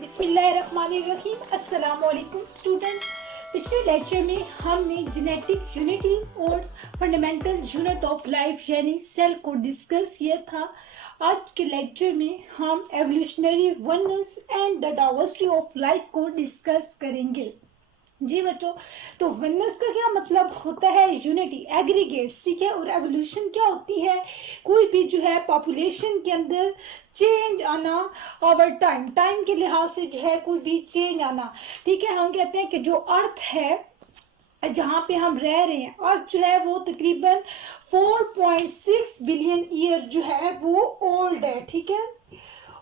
बिस्मिल्लाहिर्रहमानिर्रहीम। अस्सलाम वालेकुम स्टूडेंट। पिछले लेक्चर में हमने जेनेटिक यूनिटी और फंडामेंटल यूनिट ऑफ लाइफ यानी सेल को डिस्कस किया था। आज के लेक्चर में हम evolutionary oneness and the diversity of life को डिस्कस करेंगे। जी बच्चों, तो वननेस का क्या मतलब होता है? यूनिटी, एग्रीगेट्स, ठीक है। और एवोल्यूशन क्या होती है? कोई भी जो है पॉपुलेशन के अंदर चेंज आना ओवर टाइम, टाइम के लिहाज से जो है कोई भी चेंज आना, ठीक है। हम कहते हैं कि जो अर्थ है जहाँ पे हम रह रहे हैं, अर्थ जो है वो तकरीबन 4.6 बिलियन ईयर जो है वो ओल्ड है, ठीक है।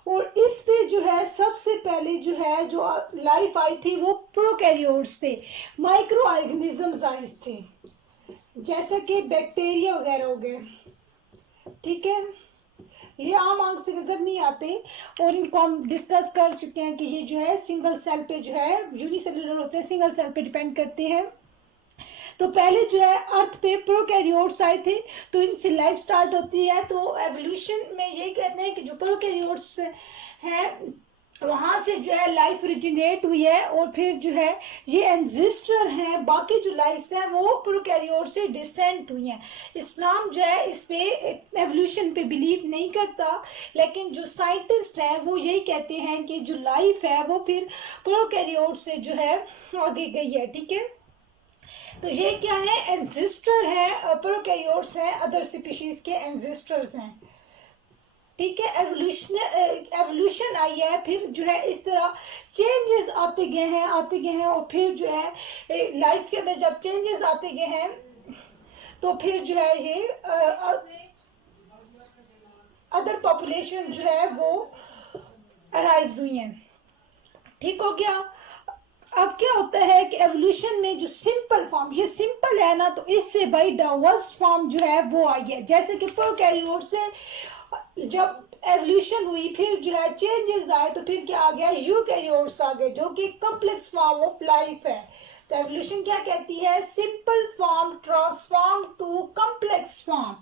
और इस पे जो है सबसे पहले जो है जो लाइफ आई थी वो प्रोकैरियोट्स थे, माइक्रो ऑर्गेनिजम्स आए थे, जैसे कि बैक्टीरिया वगैरह हो गए, ठीक है। ये आम आंख से नजर नहीं आते और इनको हम डिस्कस कर चुके हैं कि ये जो है सिंगल सेल पे जो है यूनिसेलुलर होते हैं, सिंगल सेल पे डिपेंड करते हैं। तो पहले जो है अर्थ पे प्रोकैरियोट्स आए थे, तो इनसे लाइफ स्टार्ट होती है। तो एवोल्यूशन में ये कहते हैं कि जो प्रोकैरियोट्स हैं वहाँ से जो है लाइफ ओरिजिनेट हुई है और फिर जो है ये एंजिस्टर हैं, बाकी जो लाइफ्स हैं वो प्रोकैरियोट से डिसेंट हुई हैं। इस्लाम जो है इस पे एवोल्यूशन पे बिलीव नहीं करता, लेकिन जो साइंटिस्ट हैं वो यही कहते हैं कि जो लाइफ है वो फिर प्रोकैरियोट से जो है आगे गई है, ठीक है। तो ये क्या है? एंजिस्टर है, प्रोकैरियोट्स हैं, अदर स्पीशीज के एंजिस्टर्स हैं, ठीक है। एवोल्यूशन आई है, फिर जो है इस तरह चेंजेस आते गए हैं और फिर जो है लाइफ के अंदर जब चेंजेस आते गए हैं तो फिर जो है ये अदर पॉपुलेशन जो है वो अराइव हुई हैं, ठीक हो गया। अब क्या होता है कि एवोल्यूशन में जो सिंपल फॉर्म, ये सिंपल है ना, तो इससे भाई डाइवर्स फॉर्म जो है वो आई है। जैसे कि प्रोकैरियोट से जब एवोल्यूशन हुई फिर जो है चेंजेस आए तो फिर क्या आ गया? यूकैरियोट्स आ गए, जो कि कॉम्प्लेक्स फॉर्म ऑफ लाइफ है। तो एवोल्यूशन क्या कहती है? Simple form transform to complex form,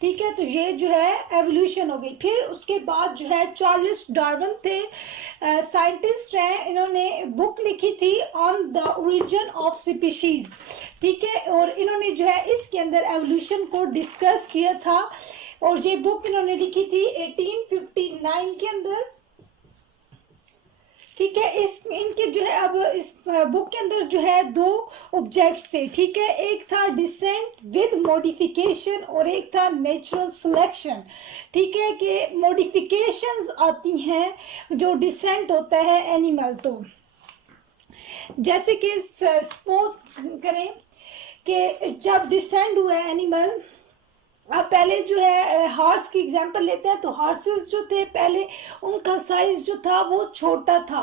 ठीक है। तो ये जो है एवोल्यूशन हो गई। फिर उसके बाद जो है चार्ल्स डार्विन थे, साइंटिस्ट हैं, इन्होंने बुक लिखी थी on the origin of species, ठीक है। और इन्होंने जो है इसके अंदर एवोल्यूशन को डिस्कस किया था और ये बुक इन्होंने लिखी थी 1859 के अंदर, ठीक है। इस इनके जो है अब इस बुक के अंदर जो है दो ऑब्जेक्ट्स थे, ठीक है। एक था डिसेंट विद मॉडिफिकेशन और एक था नेचुरल सिलेक्शन, ठीक है। कि मॉडिफिकेशंस आती हैं जो डिसेंट होता है एनिमल, तो जैसे कि सपोज करें कि जब डिसेंट हुआ है एनिमल, अब पहले जो है हॉर्स की एग्जांपल लेते हैं, तो हॉर्सेस जो थे पहले उनका साइज जो था वो छोटा था,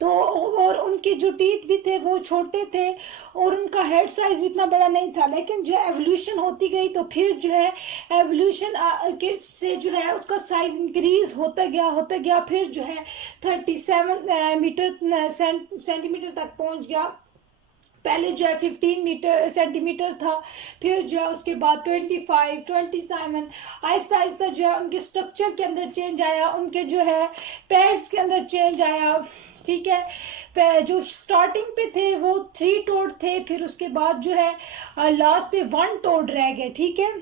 तो और उनके जो टीथ भी थे वो छोटे थे और उनका हेड साइज भी इतना बड़ा नहीं था। लेकिन जो एवोल्यूशन होती गई तो फिर जो है एवोल्यूशन के से जो है उसका साइज इंक्रीज होता गया, फिर जो है 37 मीटर सेंटीमीटर तक पहुंच गया। पहले जो है 15 सेंटीमीटर था, फिर जो है उसके बाद 25, 27, आहिस्ता आहिस्ता जो है उनके स्ट्रक्चर के अंदर चेंज आया, उनके जो है पैड्स के अंदर चेंज आया, ठीक है। जो स्टार्टिंग पे थे वो 3 टोड थे, फिर उसके बाद जो है लास्ट पे 1 टोड रह गए, ठीक है।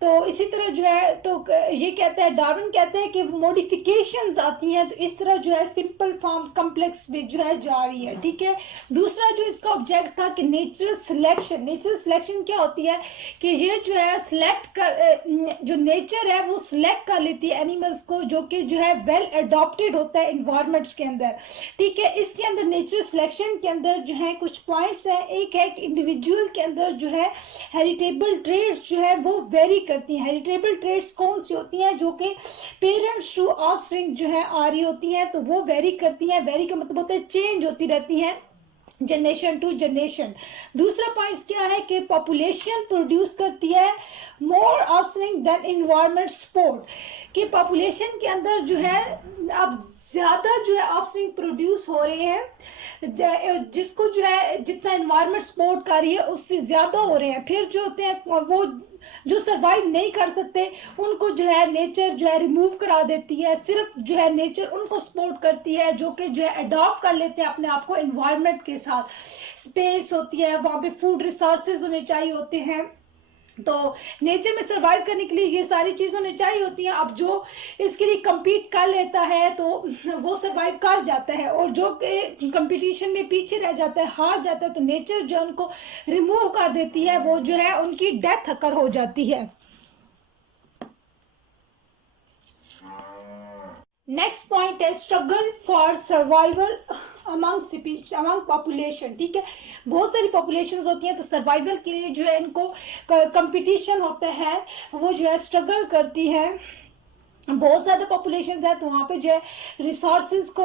तो इसी तरह जो है तो ये कहता है, डार्विन कहते हैं कि मॉडिफिकेशंस आती हैं, तो इस तरह जो है सिंपल फॉर्म कम्प्लेक्स में जो है जा रही है, ठीक है। दूसरा जो इसका ऑब्जेक्ट था कि नेचुरल सिलेक्शन। नेचुरल सिलेक्शन क्या होती है कि ये जो है सिलेक्ट कर, जो नेचर है वो सिलेक्ट कर लेती है एनिमल्स को जो कि जो है वेल अडॉप्टेड होता है इन्वायरमेंट्स के अंदर, ठीक है। इसके अंदर नेचुरल सिलेक्शन के अंदर जो है कुछ पॉइंट्स हैं। एक है कि इंडिविजुअल के अंदर जो है हेरिटेबल ट्रेड्स जो है वो वेरी करती हैं। हेरिटेबल ट्रेड्स कौन सी होती हैं? जो कि पेरेंट्स टू ऑफस्प्रिंग जो है आ रही होती हैं, तो वो वेरी करती हैं। वेरी का मतलब होता है चेंज होती रहती हैं जनरेशन टू जनरेशन। दूसरा पॉइंट क्या है कि पॉपुलेशन प्रोड्यूस करती है मोर ऑफस्प्रिंग देन इन्वायरमेंट सपोर्ट, कि पॉपुलेशन के अंदर जो है अब ज़्यादा जो है ऑफस्प्रिंग प्रोड्यूस हो रहे हैं, जिसको जो है जितना इन्वायरमेंट सपोर्ट कर रही है उससे ज़्यादा हो रहे हैं। फिर जो होते हैं वो जो सरवाइव नहीं कर सकते उनको जो है नेचर जो है रिमूव करा देती है, सिर्फ जो है नेचर उनको सपोर्ट करती है जो कि जो है अडॉप्ट कर लेते हैं अपने आप को इन्वायरमेंट के साथ। स्पेस होती है, वहाँ पे फूड रिसोर्सेज होने चाहिए होते हैं, तो नेचर में सरवाइव करने के लिए ये सारी चीज़ें होनी चाहिए होती हैं। अब जो इसके लिए compete कर लेता है तो वो सरवाइव कर जाता है, और जो कंपटीशन में पीछे रह जाता है, हार जाता है, तो नेचर जो उनको रिमूव कर देती है, वो जो है उनकी डेथ अकर हो जाती है। नेक्स्ट पॉइंट है struggle for survival among population. ठीक है, बहुत सारी पॉपुलेशंस होती हैं, तो सर्वाइवल के लिए जो है इनको कंपटीशन होता है, वो जो है स्ट्रगल करती है। बहुत ज़्यादा पॉपुलेशन है, तो वहाँ पे जो है रिसोर्सेज को,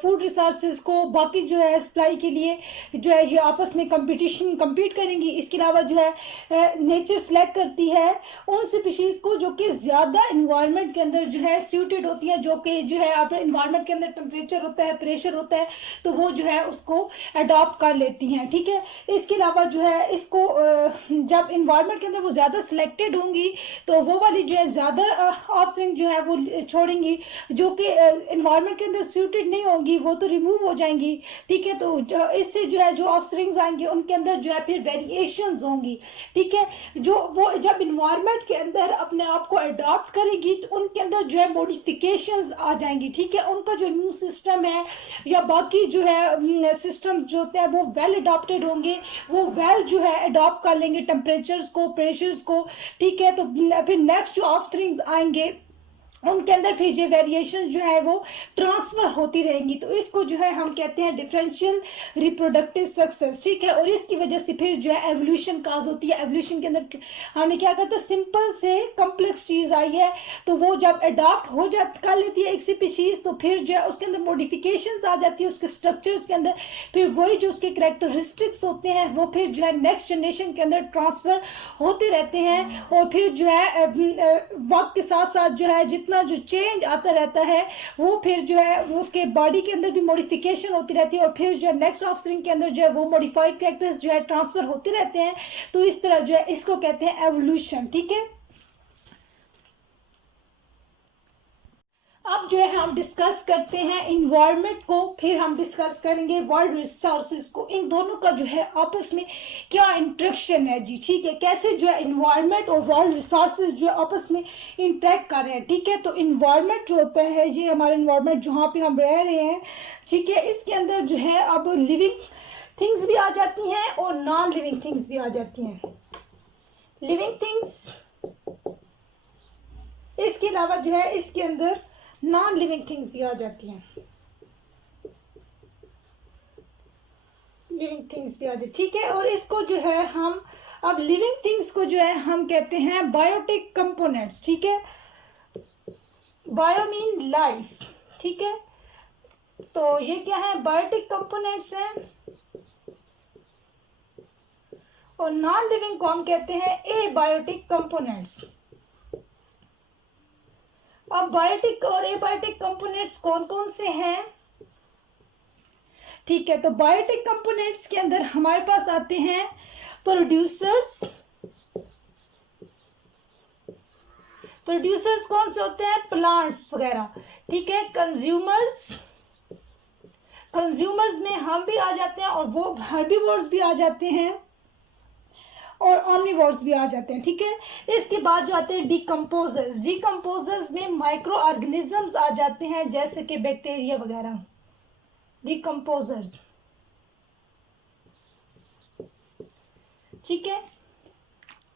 फूड रिसोर्सेज को, बाकी जो है सप्लाई के लिए जो है ये आपस में compete करेंगी। इसके अलावा जो है नेचर सेलेक्ट करती है उन स्पीशीज़ को जो कि ज़्यादा इन्वायरमेंट के अंदर जो है सूटेड होती हैं, जो कि जो है अपने इन्वायरमेंट के अंदर टेम्परेचर होता है, प्रेशर होता है, तो वो जो है उसको अडॉप्ट कर लेती हैं। ठीक है, इसके अलावा जो है इसको जब इन्वायरमेंट के अंदर वो ज़्यादा सिलेक्टेड होंगी तो वो वाली जो है ज़्यादा ऑफस्प्रिंग जो है वो छोड़ेंगी, जो कि एनवायरनमेंट के अंदर सूटेड नहीं होंगी, वो तो रिमूव हो जाएंगी। ठीक है, तो इससे जो है जो ऑफस्प्रिंग्स आएंगे उनके अंदर जो है फिर वेरिएशंस होंगी। ठीक है, जो वो जब इन्वायरमेंट के अंदर अपने आप को अडॉप्ट करेगी तो उनके अंदर जो है मॉडिफिकेशंस आ जाएंगी। ठीक है, उनका जो इम्यून सिस्टम है या बाकी जो है सिस्टम जो होते हैं वो वेल अडॉप्टेड होंगे, वो वेल जो है अडॉप्ट कर लेंगे टेम्परेचर्स को, प्रेशर्स को। ठीक है, तो फिर नेक्स्ट जो ऑफस्प्रिंग्स आएंगे उनके अंदर फिर ये वेरिएशन जो है वो ट्रांसफर होती रहेंगी, तो इसको जो है हम कहते हैं डिफरेंशियल रिप्रोडक्टिव सक्सेस। ठीक है, और इसकी वजह से फिर जो है एवोल्यूशन काज होती है। एवोल्यूशन के अंदर हमने क्या करता है, सिंपल से कॉम्प्लेक्स चीज़ आई है, तो वो जब अडॉप्ट हो जा कर लेती है एक स्पीशीज, तो फिर जो है उसके अंदर मॉडिफिकेशंस आ जाती है उसके स्ट्रक्चर्स के अंदर, फिर वही जो उसके कैरेक्टरिस्टिक्स होते हैं वो फिर जो है नेक्स्ट जनरेशन के अंदर ट्रांसफर होते रहते हैं। और फिर जो है वक्त के साथ साथ जो है जितना जो चेंज आता रहता है वो फिर जो है उसके बॉडी के अंदर भी मॉडिफिकेशन होती रहती है, और फिर जो है नेक्स्ट ऑफस्प्रिंग के अंदर जो है वो मॉडिफाइड कैरेक्टर्स जो है ट्रांसफर होते रहते हैं। तो इस तरह जो है इसको कहते हैं एवोल्यूशन। ठीक है, अब जो है हम डिस्कस करते हैं इन्वायरमेंट को, फिर हम डिस्कस करेंगे वर्ल्ड रिसोर्सेज को। इन दोनों का जो है आपस में क्या इंटरेक्शन है जी। ठीक है, कैसे जो है इन्वायरमेंट और वर्ल्ड रिसोर्सेज जो है आपस में इंटरेक्ट कर रहे हैं। ठीक है, तो इन्वायरमेंट जो होता है ये हमारा इन्वायरमेंट जहाँ पे हम रह रहे हैं, ठीक है, इसके अंदर जो है अब लिविंग थिंग्स भी आ जाती हैं और नॉन लिविंग थिंग्स भी आ जाती हैं। लिविंग थिंग्स, इसके अलावा जो है इसके अंदर नॉन लिविंग थिंग्स भी आ जाती हैं, लिविंग थिंग्स भी आ जाती। ठीक है, और इसको जो है हम अब लिविंग थिंग्स को जो है हम कहते हैं बायोटिक कंपोनेंट्स। ठीक है, बायो मीन लाइफ। ठीक है, तो ये क्या है, बायोटिक कंपोनेंट्स हैं, और नॉन लिविंग को हम कहते हैं एबायोटिक कंपोनेंट्स। अब बायोटिक और एबायोटिक कंपोनेंट्स कौन कौन से हैं। ठीक है, तो बायोटिक कंपोनेंट्स के अंदर हमारे पास आते हैं प्रोड्यूसर्स। प्रोड्यूसर्स कौन से होते हैं, प्लांट्स वगैरह। ठीक है, कंज्यूमर्स, कंज्यूमर्स में हम भी आ जाते हैं, और वो हर्बीवोर्स भी आ जाते हैं, और ऑमनिवोर्स भी आ जाते हैं। ठीक है, इसके बाद जो आते हैं डिकम्पोजर्स। डिकम्पोजर्स में माइक्रो ऑर्गेनिजम्स आ जाते हैं जैसे कि बैक्टीरिया वगैरह, डिकम्पोजर्स। ठीक है,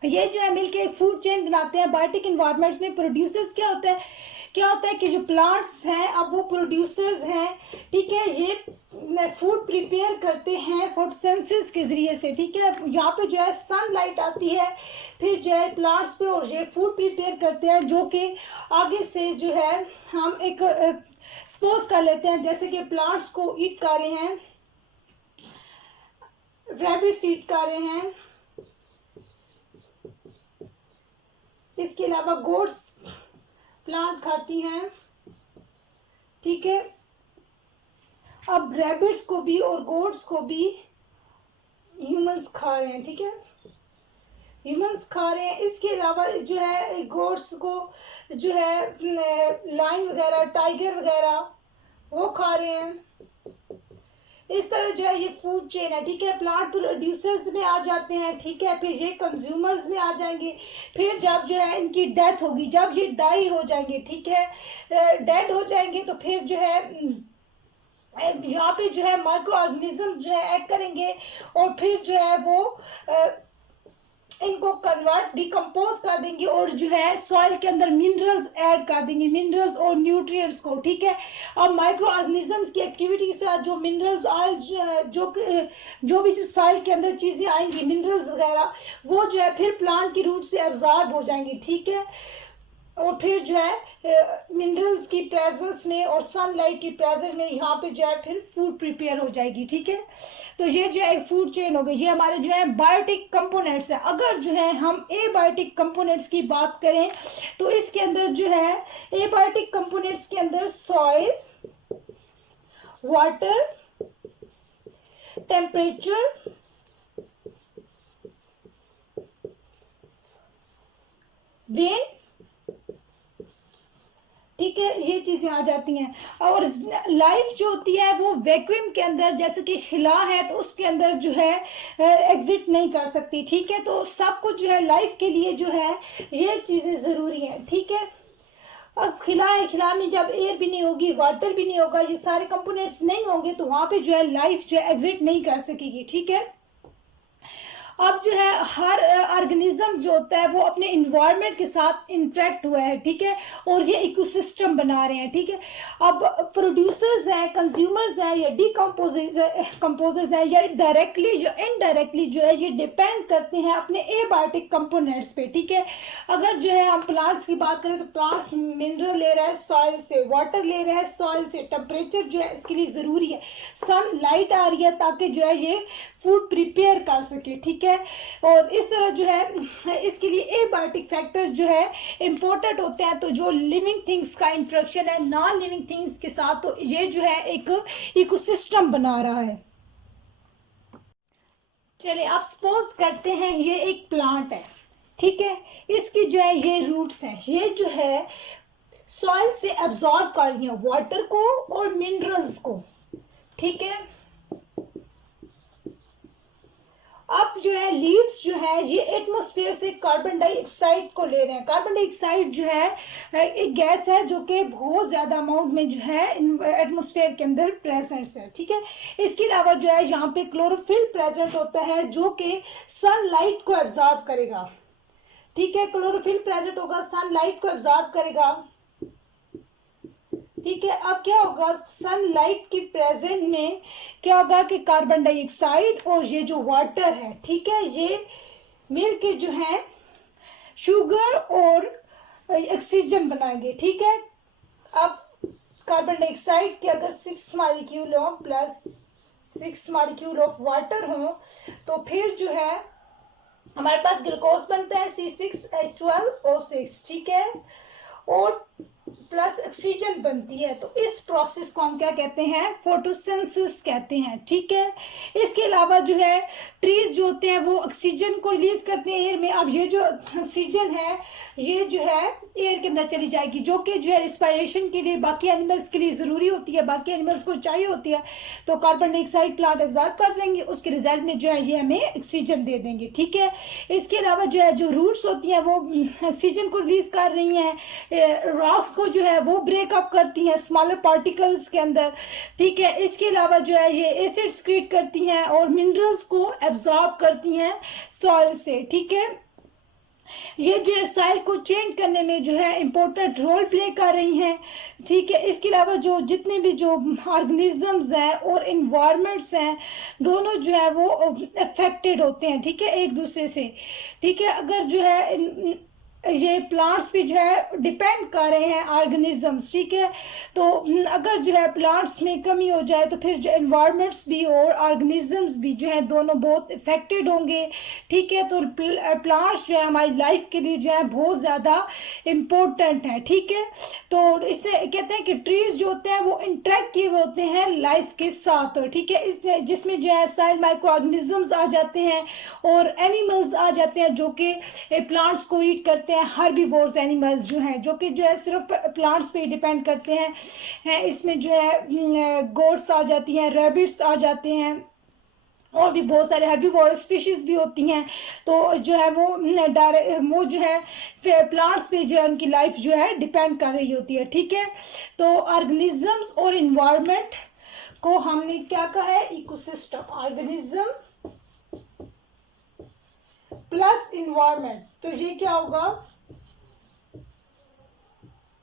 ये जो है मिलके एक फूड चेन बनाते हैं। बायोटिक इन्वायरमेंट्स में प्रोड्यूसर्स क्या होता है कि जो प्लांट्स हैं अब वो प्रोड्यूसर्स हैं। ठीक है, ये फूड प्रिपेयर करते हैं फोटोसिंथेसिस के जरिए से। ठीक है, यहाँ पे जो है सनलाइट आती है फिर जो है प्लांट्स पे, और ये फूड प्रिपेयर करते हैं, जो कि आगे से जो है हम एक सपोज कर लेते हैं जैसे कि प्लांट्स को ईट कर रहे हैं, रैबिट्स ईट कर रहे हैं, इसके अलावा गोट्स प्लांट खाती हैं। ठीक है, अब रैबिट्स को भी और गोट्स को भी ह्यूमंस खा रहे हैं, ठीक है, ह्यूमंस खा रहे हैं। इसके अलावा जो है गोट्स को जो है लाइन वगैरह, टाइगर वगैरह वो खा रहे हैं। इस तरह जो है ये फूड चेन है, ठीक है। प्लांट प्रोड्यूसर्स में आ जाते हैं, ठीक है, फिर ये कंज्यूमर्स में आ जाएंगे। फिर जब जो है इनकी डेथ होगी, जब ये डाई हो जाएंगे, ठीक है, डेड हो जाएंगे, तो फिर जो है यहाँ पे जो है माइक्रो ऑर्गेनिज्म जो है एक्ट करेंगे और फिर जो है वो इनको कन्वर्ट डिकम्पोज कर देंगे और जो है सॉइल के अंदर मिनरल्स ऐड कर देंगे, मिनरल्स और न्यूट्रिएंट्स को, ठीक है। अब माइक्रो ऑर्गेनिजम्स की एक्टिविटी के साथ जो मिनरल्स ऑयल जो भी जो सॉइल के अंदर चीज़ें आएंगी, मिनरल्स वगैरह, वो जो है फिर प्लांट की रूट से एब्जॉर्ब हो जाएंगी, ठीक है। और फिर जो है मिनरल्स की प्रेजेंस में और सनलाइट की प्रेजेंस में यहाँ पे जो है फिर फूड प्रिपेयर हो जाएगी, ठीक है। तो ये जो है फूड चेन हो गई। ये हमारे जो है बायोटिक कंपोनेंट्स है। अगर जो है हम एबायोटिक कंपोनेंट्स की बात करें तो इसके अंदर जो है एबायोटिक कंपोनेंट्स के अंदर सॉइल, वाटर, टेम्परेचर, रेन, ठीक है, ये चीजें आ जाती हैं। और लाइफ जो होती है वो वैक्यूम के अंदर, जैसे कि खिला है तो उसके अंदर जो है एग्जिट नहीं कर सकती, ठीक है। तो सब कुछ जो है लाइफ के लिए जो है ये चीजें जरूरी हैं, ठीक है। अब खिला है, खिला में जब एयर भी नहीं होगी, वाटर भी नहीं होगा, ये सारे कंपोनेंट्स नहीं होंगे, तो वहां पे जो है लाइफ जो है एग्जिट नहीं कर सकेगी, ठीक है। अब जो है हर ऑर्गेनिज्म जो होता है वो अपने इन्वायरमेंट के साथ इंटरेक्ट हुआ है, ठीक है, और ये इकोसिस्टम बना रहे हैं, ठीक है। अब प्रोड्यूसर्स हैं, कंज्यूमर्स हैं, या कंपोजर्स हैं, या डायरेक्टली या इनडायरेक्टली जो है ये डिपेंड करते हैं अपने एबायोटिक कंपोनेंट्स पे, ठीक है। अगर जो है हम प्लांट्स की बात करें तो प्लांट्स मिनरल ले रहा है सॉइल से, वाटर ले रहा है सॉइल से, टेम्परेचर जो है इसके लिए ज़रूरी है, सन लाइट आ रही है ताकि जो है ये फूड प्रिपेयर कर सके, ठीक है। और इस तरह जो है इसके लिए एबायोटिक फैक्टर्स जो है इंपॉर्टेंट होते हैं। तो जो लिविंग थिंग्स का इंटरेक्शन है नॉन लिविंग थिंग्स के साथ, तो ये जो है एक इकोसिस्टम बना रहा है। चलिए आप सपोज करते हैं ये एक प्लांट है, ठीक है, इसकी जो है ये रूट्स हैं, ये जो है सॉइल से एब्जॉर्ब कर रही है वाटर को और मिनरल्स को, ठीक है। अब जो है लीव्स जो है ये एटमॉस्फेयर से कार्बन डाइऑक्साइड को ले रहे हैं। कार्बन डाइऑक्साइड जो है एक गैस है जो कि बहुत ज़्यादा अमाउंट में जो है एटमॉस्फेयर के अंदर प्रेजेंट है, ठीक है। इसके अलावा जो है यहाँ पे क्लोरोफिल प्रेजेंट होता है जो कि सनलाइट को एब्जॉर्ब करेगा, ठीक है। क्लोरोफिल प्रेजेंट होगा, सनलाइट को एब्जॉर्ब करेगा, ठीक है। अब क्या होगा, सनलाइट की प्रेजेंट में क्या होगा कि कार्बन डाइऑक्साइड और ये जो वाटर है, ठीक है, ये मिलके जो है शुगर और ऑक्सीजन बनाएंगे, ठीक है। अब कार्बन डाइऑक्साइड के अगर 6 मॉलिक्यूल हो प्लस 6 मॉलिक्यूल ऑफ वाटर हो तो फिर जो है हमारे पास ग्लूकोज बनता है C6H12O6, ठीक है, और प्लस ऑक्सीजन बनती है। तो इस प्रोसेस को हम क्या कहते हैं, फोटोसिंथेसिस कहते हैं, ठीक है। इसके अलावा जो है ट्रीज जो होते हैं वो ऑक्सीजन को रिलीज करते हैं एयर में। अब ये जो ऑक्सीजन है ये जो है एयर के अंदर चली जाएगी, जो कि जो है रिस्पायरेशन के लिए बाकी एनिमल्स के लिए ज़रूरी होती है, बाकी एनिमल्स को चाहिए होती है। तो कार्बन डाइऑक्साइड प्लांट एब्जॉर्ब कर जाएंगे, उसके रिजल्ट में जो है ये हमें ऑक्सीजन दे देंगे, ठीक है। इसके अलावा जो है जो रूट्स होती हैं वो ऑक्सीजन को रिलीज कर रही हैं, रॉक्स को जो है वो ब्रेकअप करती हैं स्मॉलर पार्टिकल्स के अंदर, ठीक है। इसके अलावा जो है ये एसिड सक्रीट करती हैं और मिनरल्स को एब्जॉर्ब करती हैं सॉइल से, ठीक है। ये जो है सॉइल को चेंज करने में जो है इम्पोर्टेंट रोल प्ले कर रही हैं, ठीक है। इसके अलावा जो जितने भी जो ऑर्गेनिजम्स हैं और इन्वायरमेंट्स हैं दोनों जो है वो अफेक्टेड होते हैं, ठीक है, एक दूसरे से, ठीक है। अगर जो है ये प्लांट्स पे जो है डिपेंड कर रहे हैं ऑर्गेनिजम्स, ठीक है। तो अगर जो है प्लांट्स में कमी हो जाए तो फिर जो एनवायरनमेंट्स भी और ऑर्गेनिजम्स भी जो है दोनों बहुत इफेक्टेड होंगे, ठीक है। तो प्लांट्स जो है हमारी लाइफ के लिए जो है बहुत ज़्यादा इम्पोर्टेंट है, ठीक है। तो इससे कहते हैं कि ट्रीज जो होते हैं वो इंटरेक्ट किए हुए होते हैं लाइफ के साथ, ठीक है। इस जिसमें जो है साइल माइक्रो ऑर्गेनिजम्स आ जाते हैं और एनिमल्स आ जाते हैं जो कि प्लांट्स को ईट करते हैं, हर्बीवोर्स एनिमल्स जो हैं जो कि जो है सिर्फ प्लांट्स पे डिपेंड करते हैं। इसमें जो है गोट्स आ जाती हैं, रैबिट्स आ जाते हैं और भी बहुत सारे हर्बीवोरस फिशेस भी होती हैं। तो जो है वो जो है प्लांट्स पे जो है उनकी लाइफ जो है डिपेंड कर रही होती है, ठीक है। तो ऑर्गेनिजम्स और इन्वायरमेंट को हमने क्या कहा है, इकोसिस्टम। ऑर्गेनिज्म प्लस इन्वायरमेंट, तो ये क्या होगा,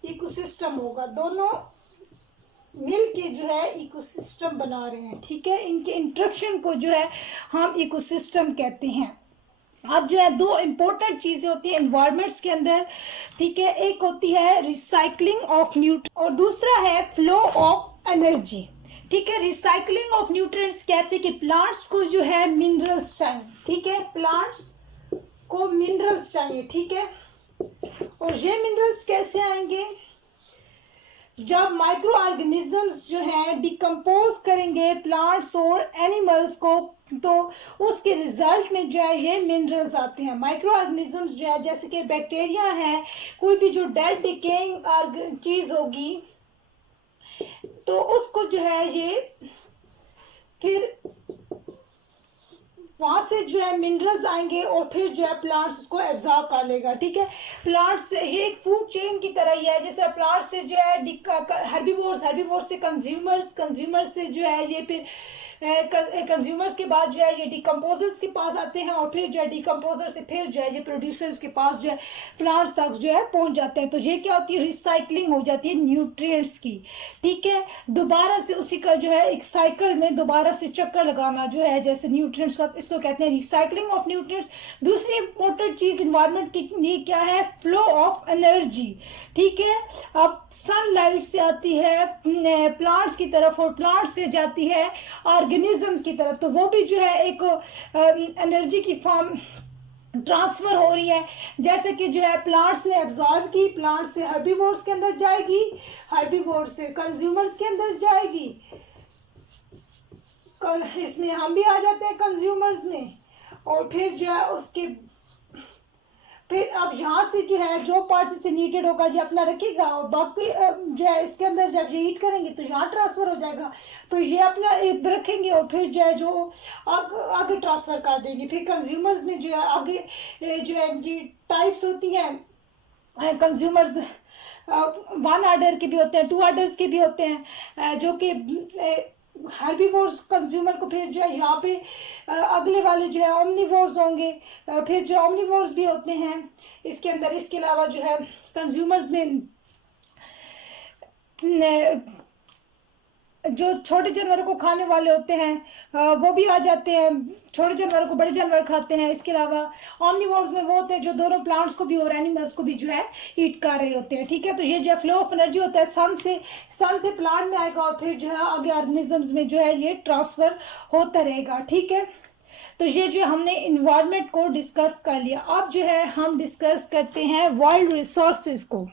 इकोसिस्टम होगा। दोनों मिल के जो है इकोसिस्टम बना रहे हैं, ठीक है। इनके इंटरेक्शन को जो है हम इकोसिस्टम कहते हैं। अब जो है दो इंपॉर्टेंट चीजें होती हैं एनवायरमेंट्स के अंदर, ठीक है। एक होती है रिसाइकलिंग ऑफ न्यूट्रिएंट्स और दूसरा है फ्लो ऑफ एनर्जी, ठीक है। रिसाइकलिंग ऑफ न्यूट्रिएंट्स कैसे कि प्लांट्स को जो है मिनरल्स चाहिए, ठीक है। प्लांट्स को मिनरल्स चाहिए, ठीक है। और ये मिनरल्स कैसे आएंगे, जब माइक्रो ऑर्गेनिजम्स जो है डिकम्पोज करेंगे प्लांट्स और एनिमल्स को, तो उसके रिजल्ट में जो है ये मिनरल्स आते हैं। माइक्रो ऑर्गेनिजम्स जो है जैसे कि बैक्टीरिया है, कोई भी जो डेड डिकेइंग चीज होगी तो उसको जो है ये फिर वहां से जो है मिनरल्स आएंगे और फिर जो है प्लांट्स उसको एब्जॉर्ब कर लेगा, ठीक है। प्लांट्स ये एक फूड चेन की तरह ही है, जैसे प्लांट्स से जो है हर्बीवोर्स से कंज्यूमर्स से जो है ये फिर कंज्यूमर्स के बाद जो है ये डिकम्पोजर्स के पास आते हैं और फिर जो है डिकम्पोजर से फिर जो है ये प्रोड्यूसर्स के पास जो है प्लांट्स तक जो है पहुंच जाते हैं। तो ये क्या होती है, रिसाइकलिंग हो जाती है न्यूट्रिएंट्स की, ठीक है। दोबारा से उसी का जो है एक साइकिल में दोबारा से चक्कर लगाना जो है जैसे न्यूट्रिएंट्स का, इसको कहते हैं रिसाइकलिंग ऑफ न्यूट्रिएंट्स। दूसरी इंपॉर्टेंट चीज इन्वायरमेंट के लिए क्या है, फ्लो ऑफ एनर्जी, ठीक है। अब सनलाइट से आती है प्लांट्स की तरफ और प्लांट्स से जाती है ऑर्गेनिजम्स की तरफ, तो वो भी जो है एक एनर्जी की फॉर्म ट्रांसफर हो रही है। जैसे कि जो है प्लांट्स ने एब्जॉर्ब की, प्लांट्स से हर्बीवोर्स के अंदर जाएगी, हर्बीवोर्स से कंज्यूमर्स के अंदर जाएगी, इसमें हम भी आ जाते हैं कंज्यूमर्स में, और फिर जो है उसके फिर अब यहाँ से जो है जो पार्ट से नीडेड होगा ये अपना रखेगा और बाकी जो है इसके अंदर जब ये ईट करेंगे तो यहाँ ट्रांसफर हो जाएगा, फिर ये अपना रखेंगे और फिर जो है जो आगे ट्रांसफर कर देंगे। फिर कंज्यूमर्स में जो है आगे जो है ये टाइप्स होती हैं कंज्यूमर्स, 1 ऑर्डर के भी होते हैं, 2 ऑर्डर्स के भी होते हैं, जो कि हर्बीवोर्स कंज्यूमर को फिर जो है यहाँ पे अगले वाले जो है ओमनीवोर्स होंगे, फिर जो ओमनीवोर्स भी होते हैं इसके अंदर। इसके अलावा जो है कंज्यूमर्स में जो छोटे जानवरों को खाने वाले होते हैं वो भी आ जाते हैं, छोटे जानवरों को बड़े जानवर खाते हैं। इसके अलावा ऑमनीवोर्स में वो होते हैं जो दोनों प्लांट्स को भी और एनिमल्स को भी जो है ईट कर रहे होते हैं, ठीक है। तो ये जो है फ्लो ऑफ एनर्जी होता है सन से प्लांट में आएगा और फिर जो है आगे ऑर्गेनिजम्स में जो है ये ट्रांसफर होता रहेगा, ठीक है। तो ये जो हमने इन्वायरमेंट को डिस्कस कर लिया। अब जो है हम डिस्कस करते हैं वाइल्ड रिसोर्सेज को।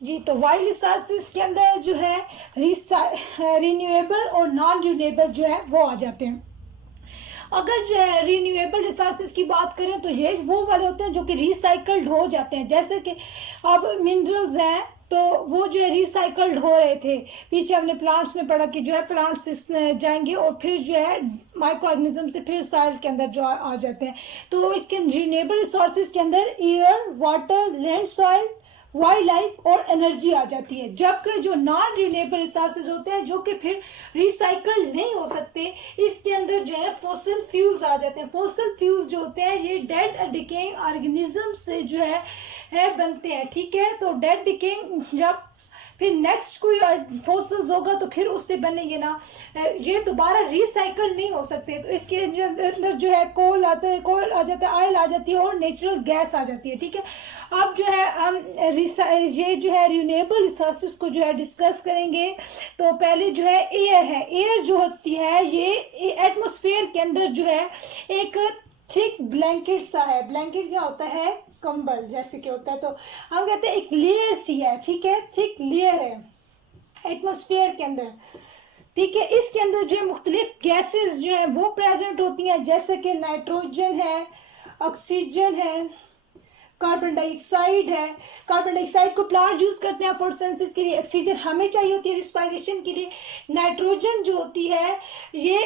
जी, तो वाइल्ड रिसोर्सेज के अंदर जो है रिन्यूएबल और नॉन रिन्यूएबल जो है वो आ जाते हैं। अगर जो है रिन्यूएबल रिसोर्सेज की बात करें तो ये वो वाले होते हैं जो कि रिसाइकल्ड हो जाते हैं। जैसे कि अब मिनरल्स हैं तो वो जो है रिसाइकल्ड हो रहे थे, पीछे हमने प्लांट्स में पढ़ा कि जो है प्लांट्स जाएंगे और फिर जो है माइक्रो ऑर्गेनिज्म से फिर सॉइल के अंदर जो आ जाते हैं। तो इसके रिन्यूएबल रिसोर्सेज के अंदर air, water, land, soil, wild life और एनर्जी आ जाती है। जबकि जो नॉन रिन्यूएबल रिसोर्सेज होते हैं जो कि फिर रिसाइकल नहीं हो सकते, इसके अंदर जो है फॉसिल फ्यूल्स आ जाते हैं। फॉसिल फ्यूल्स जो होते हैं ये डेड डिकेइंग ऑर्गेनिज्म से जो है बनते हैं, ठीक है। तो डेड डिकेइंग जब फिर नेक्स्ट कोई फॉसिल्स होगा तो फिर उससे बनेंगे ना, ये दोबारा रिसाइकल नहीं हो सकते। तो इसके अंदर जो है कोल आता है, कोल आ जाता है, ऑयल आ जाती है और नेचुरल गैस आ जाती है, ठीक है। अब जो है हम ये जो है रिन्यूएबल रिसोर्सेज को जो है डिस्कस करेंगे। तो पहले जो है एयर है, एयर जो होती है ये एटमॉस्फेयर के अंदर जो है एक थिक ब्लैंकेट सा है। ब्लैंकेट क्या होता है, कंबल जैसे कि होता है, तो हम कहते हैं एक लेयर सी है, ठीक है, थिक लेयर है एटमॉस्फेयर के अंदर, ठीक है। इसके अंदर जो है मुख्तलिफ गैसेस जो है वो प्रेजेंट होती हैं, जैसे कि नाइट्रोजन है, ऑक्सीजन है, कार्बन डाइऑक्साइड है। कार्बन डाइऑक्साइड को प्लांट यूज करते हैं फोटोसिंथेसिस के लिए, ऑक्सीजन हमें चाहिए होती है रिस्पायरेशन के लिए। नाइट्रोजन जो होती है ये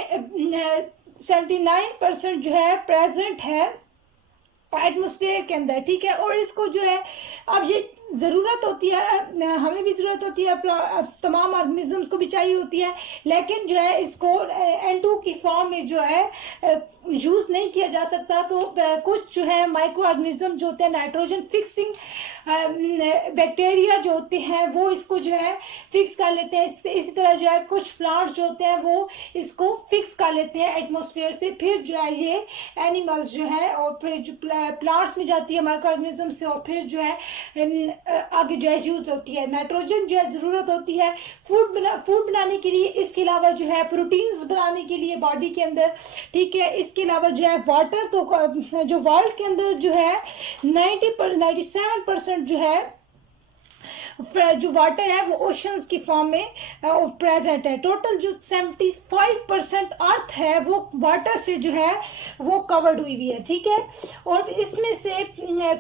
79% जो है प्रेजेंट है एटमॉस्फेयर के अंदर, ठीक है। और इसको जो है अब ये ज़रूरत होती है, हमें भी ज़रूरत होती है, तमाम ऑर्गेनिजम्स को भी चाहिए होती है, लेकिन जो है इसको N2 की फॉर्म में जो है यूज़ नहीं किया जा सकता। तो कुछ जो है माइक्रो ऑर्गेनिज्म जो होते हैं नाइट्रोजन फिक्सिंग बैक्टीरिया जो होते हैं वो इसको जो है फिक्स कर लेते हैं। इसी तरह जो है कुछ प्लांट्स जो होते हैं वो इसको फिक्स कर लेते हैं एटमॉस्फेयर से, फिर जो है ये एनिमल्स जो है और फिर जो प्लांट्स में जाती है माइक्रो ऑर्गेनिज्म से, और फिर जो है आगे जो है यूज होती है। नाइट्रोजन जो है ज़रूरत होती है फूड बनाने के लिए, इसके अलावा जो है प्रोटीन्स बनाने के लिए बॉडी के अंदर, ठीक है। इसके अलावा जो है वाटर, तो जो वर्ल्ड के अंदर जो है 97% जो है जो वाटर है वो ओशंस की फॉर्म में प्रेजेंट है। टोटल जो 75% अर्थ है वो वाटर से जो है वो कवर्ड हुई हुई है, ठीक है। और इसमें से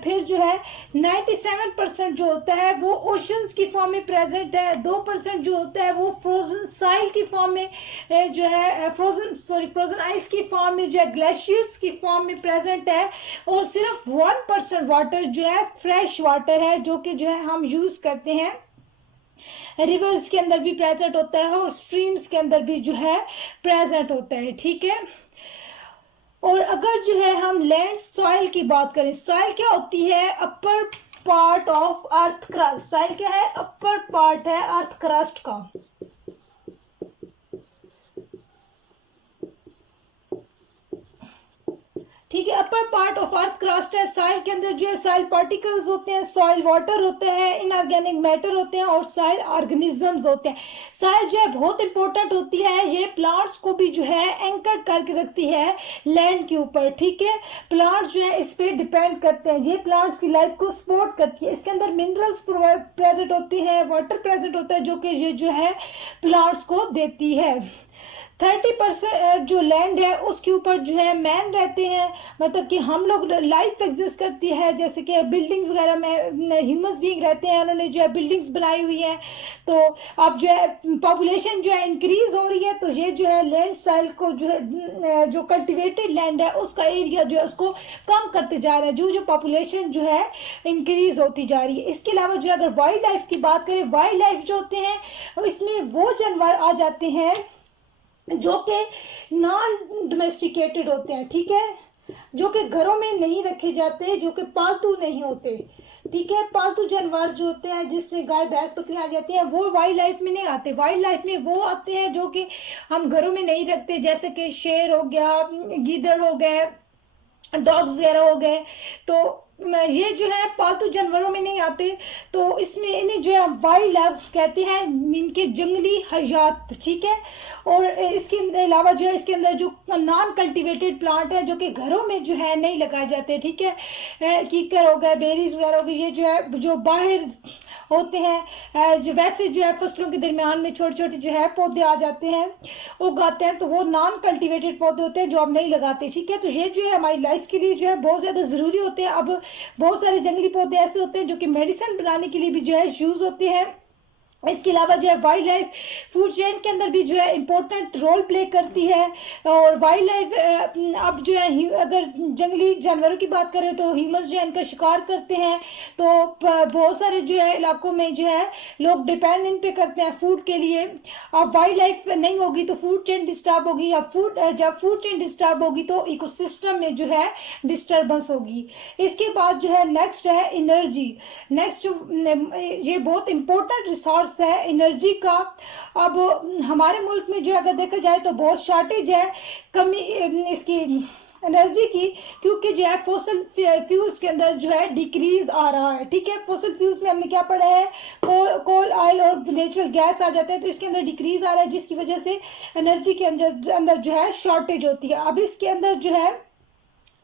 फिर जो है 97% जो होता है वो ओशंस की फॉर्म में प्रेजेंट है। 2% जो होता है वो फ्रोजन साइल की फॉर्म में जो है फ्रोजन आइस की फॉर्म में जो है ग्लेशियर्स की फॉर्म में प्रेजेंट है। और सिर्फ 1% वाटर जो है फ्रेश वाटर है, जो कि जो है हम यूज करते हैं। रिवर्स के अंदर भी प्रेजेंट होता है और स्ट्रीम्स के अंदर भी जो है प्रेजेंट होता है, ठीक है। और अगर जो है हम लैंड सॉइल की बात करें, सॉइल क्या होती है, upper part of earth crust. Soil क्या है, अपर पार्ट है अर्थ क्रस्ट का, ठीक है। Upper part of earth crust है। सॉइल के अंदर जो है सॉइल पार्टिकल्स होते हैं, सॉइल वाटर होते हैं, इनऑर्गेनिक मैटर होते हैं और सॉइल ऑर्गेनिजम्स होते हैं। सॉइल जो है बहुत इंपॉर्टेंट होती है, ये प्लांट्स को भी जो है एंकर करके रखती है लैंड के ऊपर, ठीक है। प्लांट्स जो है इस पे डिपेंड करते हैं, ये प्लांट्स की लाइफ को सपोर्ट करती है। इसके अंदर मिनरल्स प्रेजेंट होती है, वाटर प्रेजेंट होता है, जो कि ये जो है प्लांट्स को देती है। 30% जो लैंड है उसके ऊपर जो है मैन रहते हैं, मतलब कि हम लोग लाइफ एग्जिस्ट करती है, जैसे कि बिल्डिंग्स वगैरह में ह्यूमंस बीइंग रहते हैं, उन्होंने जो है बिल्डिंग्स बनाई हुई हैं। तो अब जो है पॉपुलेशन जो है इंक्रीज हो रही है, तो ये जो है लैंड स्टाइल को जो है जो कल्टिवेटेड लैंड है उसका एरिया जो है उसको कम करते जा रहा है, जो पॉपुलेशन जो है इंक्रीज होती जा रही है। इसके अलावा जो अगर वाइल्ड लाइफ की बात करें, वाइल्ड लाइफ जो होते हैं इसमें वो जानवर आ जाते हैं जो कि नॉन डोमेस्टिकेटेड होते हैं, ठीक है, जो कि घरों में नहीं रखे जाते, जो कि पालतू नहीं होते, ठीक है। पालतू जानवर जो होते हैं जिसमें गाय भैंस बकरी आ जाती है वो वाइल्ड लाइफ में नहीं आते। वाइल्ड लाइफ में वो आते हैं जो कि हम घरों में नहीं रखते, जैसे कि शेर हो गया, गीदड़ हो गए, डॉग्स वगैरह हो गए। तो ये जो है पालतू जानवरों में नहीं आते, तो इसमें इन्हें जो है वाइल्ड लाइफ कहते हैं, इनके जंगली हयात, ठीक है। और इसके अलावा जो है इसके अंदर जो नॉन कल्टीवेटेड प्लांट है जो कि घरों में जो है नहीं लगाए जाते, ठीक है। कीकर हो गए, बेरीज वगैरह हो गई, ये जो है जो बाहर होते हैं, जो वैसे जो है फसलों के दरमियान में छोटे छोटे जो है पौधे आ जाते हैं, उगाते हैं, तो वो नॉन कल्टीवेटेड पौधे होते हैं जो हम नहीं लगाते, ठीक है। तो ये जो है हमारी लाइफ के लिए जो है बहुत ज़्यादा ज़रूरी होते हैं। अब बहुत सारे जंगली पौधे ऐसे होते हैं जो कि मेडिसिन बनाने के लिए भी जो है यूज़ होते हैं। इसके अलावा जो है वाइल्ड लाइफ फूड चेन के अंदर भी जो है इम्पोर्टेंट रोल प्ले करती है। और वाइल्ड लाइफ अब जो है अगर जंगली जानवरों की बात करें तो ह्यूमंस जो है इनका शिकार करते हैं, तो बहुत सारे जो है इलाकों में जो है लोग डिपेंड इन पे करते हैं फूड के लिए। अब वाइल्ड लाइफ नहीं होगी तो फूड चेन डिस्टर्ब होगी, या जब फूड चेन डिस्टर्ब होगी तो इकोसिस्टम में जो है डिस्टर्बेंस होगी। इसके बाद जो है नेक्स्ट है एनर्जी। नेक्स्ट जो ये बहुत इंपॉर्टेंट रिसोर्स सोर्स है एनर्जी का। अब हमारे मुल्क में जो है अगर देखा जाए तो बहुत शॉर्टेज है, कमी इसकी एनर्जी की, क्योंकि जो है फॉसिल फ्यूल्स के अंदर जो है डिक्रीज आ रहा है। ठीक है, फॉसिल फ्यूल्स में हमने क्या पढ़ा है, कोल ऑयल और नेचुरल गैस आ जाते हैं, तो इसके अंदर डिक्रीज आ रहा है, जिसकी वजह से एनर्जी के अंदर जो है शॉर्टेज होती है। अब इसके अंदर जो है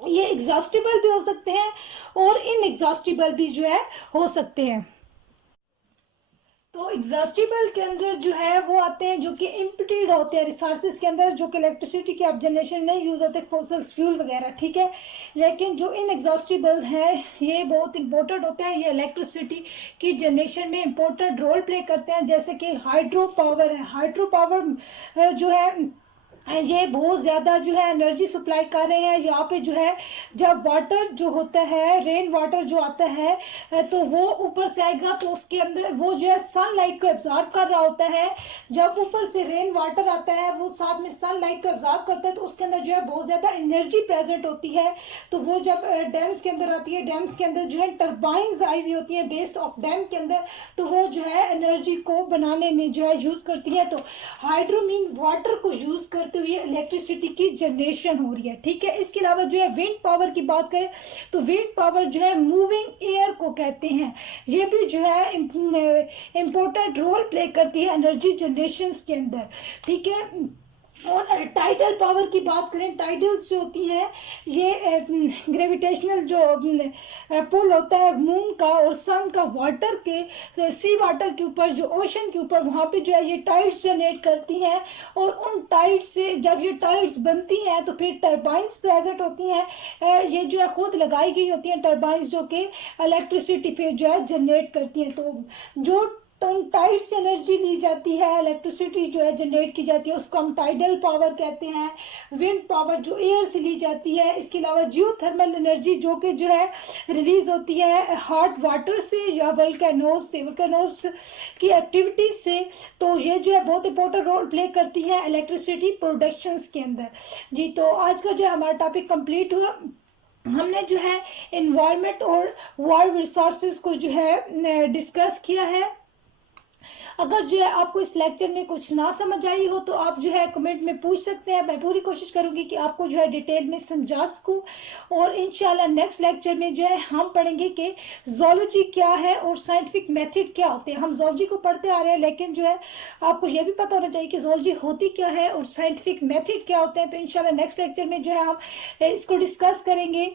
ये एग्जॉस्टिबल भी हो सकते हैं और इनएग्जॉस्टिबल भी जो है हो सकते हैं। तो एग्जॉस्टिबल के अंदर जो है वो आते हैं जो कि इम्प्टीड होते हैं रिसोर्सेज के अंदर, जो कि इलेक्ट्रिसिटी के अब जनरेशन नहीं यूज़ होते, फॉसिल फ्यूल वगैरह। ठीक है, लेकिन जो इनएग्जॉस्टिबल है ये बहुत इंपॉर्टेंट होते हैं, ये इलेक्ट्रिसिटी की जनरेशन में इंपॉर्टेंट रोल प्ले करते हैं। जैसे कि हाइड्रो पावर है, हाइड्रो पावर जो है ये बहुत ज़्यादा जो है एनर्जी सप्लाई कर रहे हैं। यहाँ पे जो है जब वाटर जो होता है, रेन वाटर जो आता है तो वो ऊपर से आएगा, तो उसके अंदर वो जो है सनलाइट को एब्जॉर्ब कर रहा होता है। जब ऊपर से रेन वाटर आता है वो साथ में सनलाइट को एब्जॉर्ब करता है, तो उसके अंदर जो है बहुत ज़्यादा एनर्जी प्रेजेंट होती है। तो वो जब डैम्स के अंदर आती है, डैम्स के अंदर जो है टर्बाइंस आई हुई होती है बेस ऑफ डैम के अंदर, तो वो जो है एनर्जी को बनाने में जो है यूज़ करती है। तो हाइड्रो मीन वाटर को यूज़ करते हुए इलेक्ट्रिसिटी की जनरेशन हो रही है। ठीक है, इसके अलावा जो है विंड पावर की बात करें तो विंड पावर जो है मूविंग एयर को कहते हैं, ये भी जो है इम्पोर्टेंट रोल प्ले करती है एनर्जी जनरेशन के अंदर। ठीक है, और टाइडल पावर की बात करें, टाइडल्स जो होती हैं ये ग्रेविटेशनल जो पुल होता है मून का और सन का वाटर के, सी वाटर के ऊपर, जो ओशन के ऊपर, वहाँ पे जो है ये टाइड्स जनरेट करती हैं। और उन टाइड्स से जब ये टाइड्स बनती हैं तो फिर टर्बाइंस प्रेजेंट होती हैं, ये जो है खुद लगाई गई होती हैं टर्बाइंस, जो कि इलेक्ट्रिसिटी फिर जो है जनरेट करती हैं। तो जो टाइड से एनर्जी ली जाती है, इलेक्ट्रिसिटी जो है जनरेट की जाती है, उसको हम टाइडल पावर कहते हैं। विंड पावर जो एयर से ली जाती है। इसके अलावा जियोथर्मल एनर्जी जो कि जो है रिलीज होती है हॉट वाटर से या वोल्केनोज से, वोल्केनोज की एक्टिविटी से। तो ये जो है बहुत इंपॉर्टेंट रोल प्ले करती है इलेक्ट्रिसिटी प्रोडक्शंस के अंदर। जी, तो आज का जो है हमारा टॉपिक कंप्लीट हुआ। हमने जो है इन्वायरमेंट और वर्ल्ड रिसोर्सेज को जो है डिस्कस किया है। अगर जो है आपको इस लेक्चर में कुछ ना समझ आई हो तो आप जो है कमेंट में पूछ सकते हैं, मैं पूरी कोशिश करूंगी कि आपको जो है डिटेल में समझा सकूं। और इंशाल्लाह नेक्स्ट लेक्चर में जो है हम पढ़ेंगे कि ज़ूलॉजी क्या है और साइंटिफिक मेथड क्या होते हैं। हम ज़ूलॉजी को पढ़ते आ रहे हैं, लेकिन जो है आपको यह भी पता होना चाहिए कि ज़ूलॉजी होती क्या है और साइंटिफिक मेथड क्या होते हैं। तो इंशाल्लाह नेक्स्ट लेक्चर में जो है हम इसको डिस्कस करेंगे।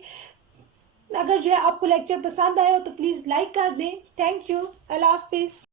अगर जो है आपको लेक्चर पसंद आया हो तो प्लीज़ लाइक कर दें। थैंक यू, अल्लाह हाफिज़।